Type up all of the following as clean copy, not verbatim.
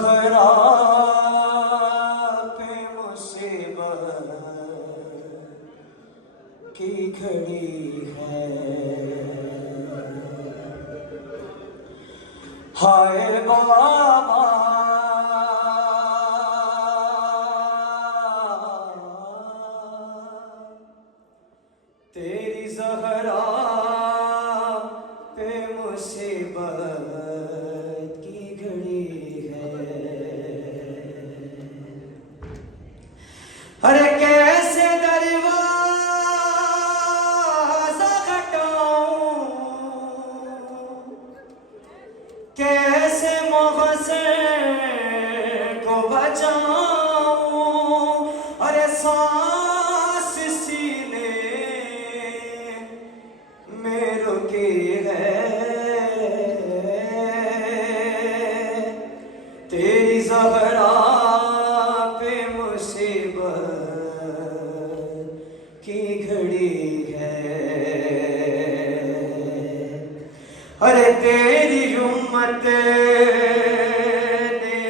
ज़हरा पे मुसीबत की घड़ी है। हाय बाबा तेरी ज़हरा पे मुसीबत की घड़ी है। अरे कैसे दरवाज़ा खटाऊं, कैसे मुहसिन को बचाऊं। अरे सांस सीने में रुकी है, तेरी ज़हरा पे मुसीबत की घड़ी है। अरे तेरी उम्मत ने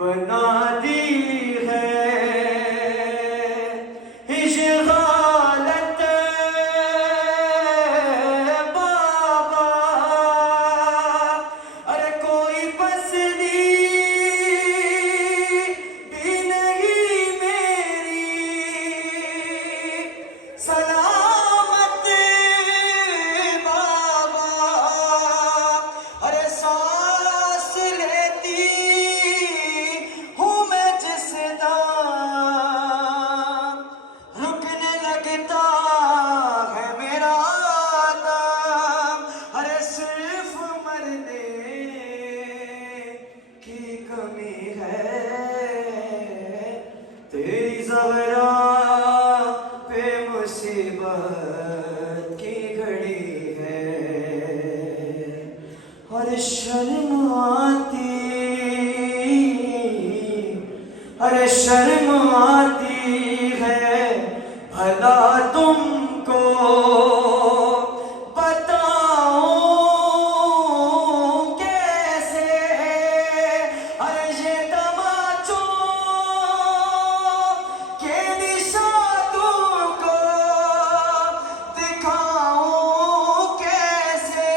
बना दी है इश्ग़ालत बाबा। अरे कोई पसली भी नहीं मेरी सलामत बाबा। अरे सांस लेती हूँ मैं जिस दाम, रुकने लगता है मेरा दम। अरे सिर्फ मरने की कमी है, तेरी ज़हरा पे मुसीबत की घड़ी है। और शर्म आती, अरे शर्म आती है भला तुमको बताऊं कैसे। अरे ये तमाचों के निशान तुमको दिखाऊं कैसे।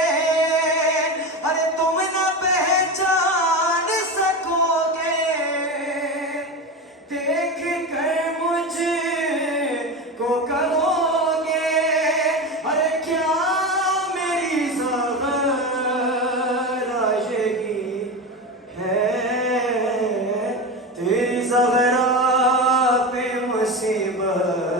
अरे तुम न पहचान सकोगे देख कर मुझको कहोगे। अरे क्या मेरी ज़हरा यही है, तेरी ज़हरा पे मुसीबत